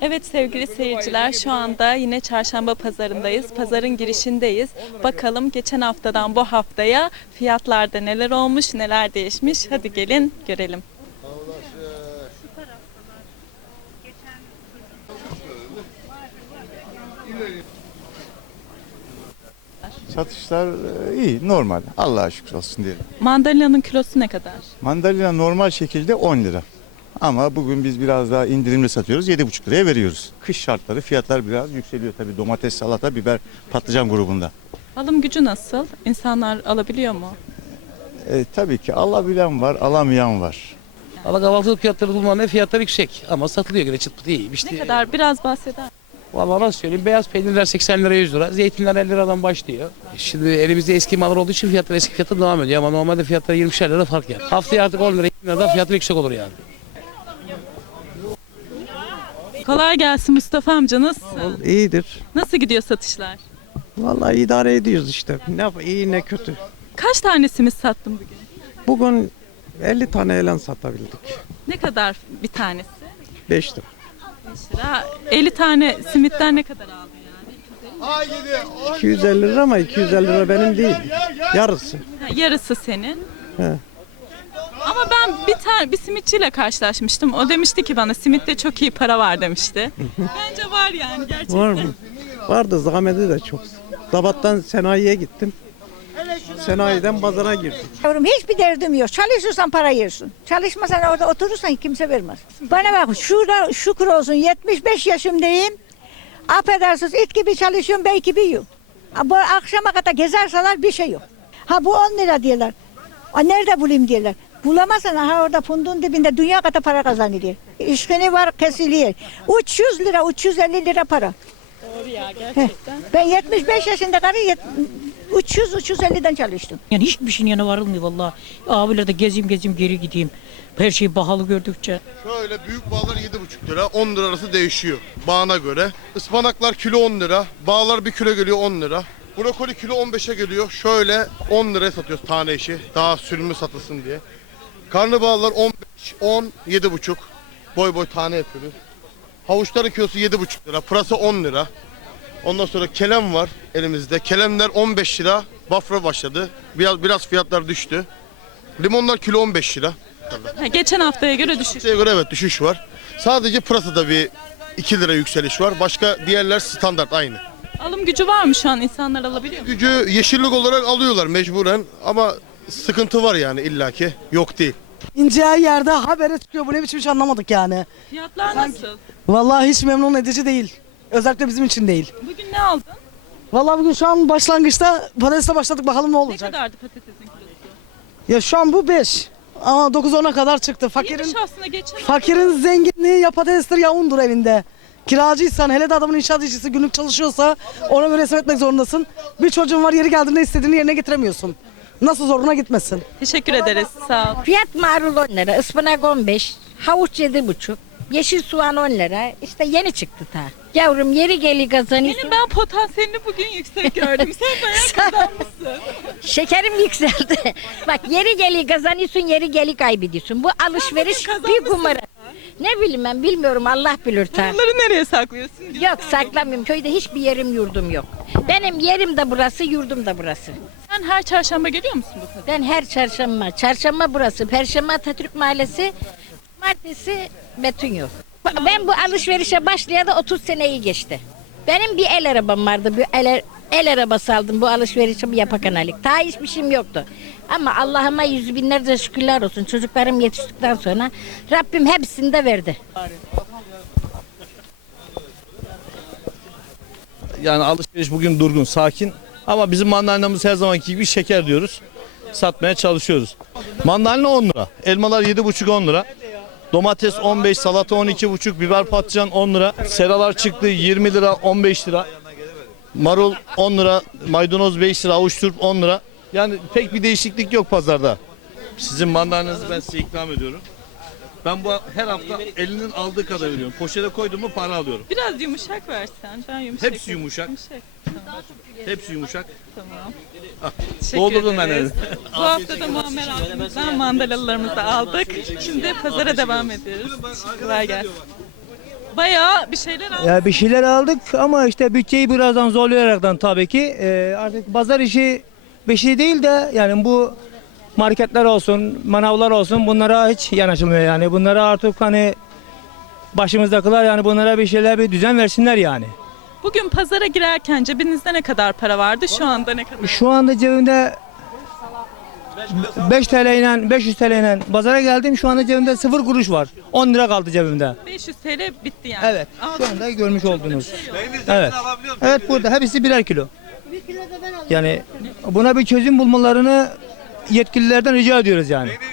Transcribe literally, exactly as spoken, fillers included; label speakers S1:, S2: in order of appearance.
S1: Evet sevgili seyirciler, şu anda yine çarşamba pazarındayız. Pazarın girişindeyiz. Bakalım geçen haftadan bu haftaya fiyatlarda neler olmuş, neler değişmiş. Hadi gelin görelim.
S2: Satışlar e, iyi, normal. Allah'a şükür olsun diyelim.
S1: Mandalina'nın kilosu ne kadar?
S2: Mandalina normal şekilde on lira. Ama bugün biz biraz daha indirimli satıyoruz. yedi buçuk liraya veriyoruz. Kış şartları fiyatlar biraz yükseliyor tabii. Domates, salata, biber, patlıcan grubunda.
S1: Alım gücü nasıl? İnsanlar alabiliyor mu?
S2: E, tabii ki alabilen var, alamayan var.
S3: Valla kahvaltılık fiyatları bulmamaya fiyatlar yüksek ama satılıyor gene çıt pıt iyi. İşte,
S1: Ne kadar? Biraz bahseder.
S3: Valla nasıl söyleyeyim, beyaz peynirler seksen lira yüz lira, zeytinler elli liradan başlıyor. Şimdi elimizde eski mallar olduğu için fiyatlar eski fiyatı devam ediyor ama normalde fiyatlar yirmişer lira fark yani. Haftaya artık on lira yirmi liradan fiyatı yüksek olur yani.
S1: Kolay gelsin Mustafa amca, nasılsın?
S4: İyidir.
S1: Nasıl gidiyor satışlar?
S4: Vallahi idare ediyoruz işte. Ne yap- iyi ne kötü.
S1: Kaç tanesimiz sattın bugün?
S4: Bugün elli tane elen satabildik.
S1: Ne kadar bir tanesi?
S4: beş lira.
S1: beş lira. elli tane simitten ne kadar aldın yani?
S4: iki yüz elli lira ama iki yüz elli lira benim değil. Yarısı.
S1: Ha, yarısı senin.
S4: He.
S1: Ama ben bir tane bir simitçiyle karşılaşmıştım. O demişti ki bana simitte çok iyi para var demişti. Bence var yani gerçekten.
S4: Var mı? Vardı, zahmeti de çok. Zabattan sanayiye gittim. Sanayiden pazara girdim.
S5: Yavrum hiçbir derdim yok. Çalışırsan para yersin. Çalışmasan orada oturursan kimse vermez. Bana bak şurada şükür olsun yetmiş beş yaşımdayım. Affedersiniz it gibi çalışıyorum bey gibi yiyorum. Ha, bu akşama kadar gezerseler bir şey yok. Ha bu on lira diyorlar. Ha, nerede bulayım diyorlar. Bulamazsan ha orada fundun dibinde dünya kadar para kazanıyor. İşkini var kesiliyor. üç yüz lira üç yüz elli lira para.
S1: Doğru ya gerçekten.
S5: Ben yetmiş beş yaşında karı üç yüz üç yüz elliden çalıştım.
S6: Yani hiçbir şeyin yanına varılmıyor vallahi. Abilerde gezeyim gezeyim geri gideyim. Her şeyi pahalı gördükçe.
S7: Şöyle büyük bağlar yedi buçuk lira, on lira arası değişiyor bağına göre. Ispanaklar kilo on lira, bağlar bir kilo geliyor on lira. Brokoli kilo on beşe geliyor. Şöyle on liraya satıyoruz tane işi. Daha sürümü satılsın diye. Karnabaharlar on beş, on, yedi buçuk. Boy boy tane yapıyoruz. Havuçların kilosu yedi buçuk lira, pırasa on lira. Ondan sonra kelem var elimizde. Kelemler on beş lira. Bafra başladı. Biraz biraz fiyatlar düştü. Limonlar kilo on beş lira.
S1: Ha, geçen haftaya göre düşük.
S7: Haftaya göre evet düşüş var. Sadece pırasada bir iki lira yükseliş var. Başka diğerler standart aynı.
S1: Alım gücü var mı şu an, insanlar alabiliyor mu?
S7: Gücü yeşillik olarak alıyorlar mecburen ama sıkıntı var yani illaki. Yok değil.
S8: İneceği yerde habere çıkıyor. Bu ne biçim iş anlamadık yani.
S1: Fiyatlar nasıl?
S8: Vallahi hiç memnun edici değil. Özellikle bizim için değil.
S1: Bugün ne aldın?
S8: Vallahi bugün şu an başlangıçta patatesle başladık, bakalım ne
S1: Ne
S8: olacak.
S1: kadardı patatesin kilosu?
S8: Ya şu an bu beş. Ama dokuz ona kadar çıktı.
S1: Fakirin,
S8: Fakirin
S1: aslında geçen
S8: fakirin zenginliği ya patatestir ya undur evinde. Kiracıysan, hele de adamın inşaat işçisi günlük çalışıyorsa ona göre hesap etmek zorundasın. Bir çocuğun var, yeri geldiğinde istediğini yerine getiremiyorsun. Nasıl zoruna gitmesin.
S1: Teşekkür ederiz, sağ ol.
S5: Fiyat marul on lira, ıspanak on beş, havuç yedi buçuk, yeşil soğan on lira. İşte yeni çıktı ta. Yavrum yeri geli kazanıyorsun.
S1: Benim ben potansiyelini bugün yüksek gördüm. Sen bayağı kazanmışsın.
S5: Şekerim yükseldi. Bak yeri geli kazanıyorsun, yeri geli kaybediyorsun. Bu alışveriş bir kumara. Ne bileyim ben bilmiyorum, Allah bilir ta.
S1: Bunları nereye saklıyorsun?
S5: Yok saklamıyorum. Köyde hiçbir yerim yurdum yok. Benim yerim de burası, yurdum da burası.
S1: Sen her çarşamba geliyor musun bu pazara?
S5: Ben her çarşamba, çarşamba burası, perşembe Atatürk Mahallesi, cumartesi Betunyo. Ben bu alışverişe başlayalı otuz seneyi geçti. Benim bir el arabam vardı, bir el, el arabası aldım bu alışverişimi yapakan alik. Ta hiçbir şeyim yoktu. Ama Allah'ıma yüz binlerce şükürler olsun. Çocuklarım yetiştikten sonra Rabbim hepsini de verdi.
S9: Yani alışveriş bugün durgun, sakin. Ama bizim mandalinamız her zamanki gibi şeker diyoruz. Satmaya çalışıyoruz. Mandalina on lira. Elmalar yedi buçuk on lira. Domates on beş, salata on iki buçuk, biber patlıcan on lira. Seralar çıktı yirmi lira, on beş lira. Marul on lira, maydanoz beş lira, avuç turp on lira. Yani pek bir değişiklik yok pazarda. Sizin mandalinanızı ben size ikram ediyorum. Ben bu her hafta elinin aldığı kadar veriyorum. Poşete koydum mu para alıyorum.
S1: Biraz yumuşak versen. Ben yumuşak.
S9: Hepsi yumuşak.
S1: Yumuşak. Tamam.
S9: Hepsi yumuşak.
S1: Tamam.
S9: Ah,
S1: Teşekkür
S9: doldurdum ben
S1: ederiz.
S9: elini.
S1: Bu hafta da Muammer abimizden mandalalarımızı aldık. Şimdi pazara devam ediyoruz. Kolay gelsin. Bayağı bir şeyler aldık.
S10: Ya bir şeyler aldık ama işte bütçeyi birazdan zorlayaraktan tabii ki e, artık pazar işi bir şey değil de yani bu marketler olsun, manavlar olsun bunlara hiç yanaşılmıyor yani. Bunlara artık hani başımızdakiler yani bunlara bir şeyler bir düzen versinler yani.
S1: Bugün pazara girerken cebinizde ne kadar para vardı? Şu anda ne kadar?
S10: Şu anda cebimde beş TL ile beş yüz TL ile pazara geldim. Şu anda cebimde sıfır kuruş var. on lira kaldı cebimde.
S1: beş yüz TL bitti yani.
S10: Evet. Şu anda görmüş oldunuz. Evet. Evet burada hepsi birer kilo. Yani buna bir çözüm bulmalarını yetkililerden rica ediyoruz yani.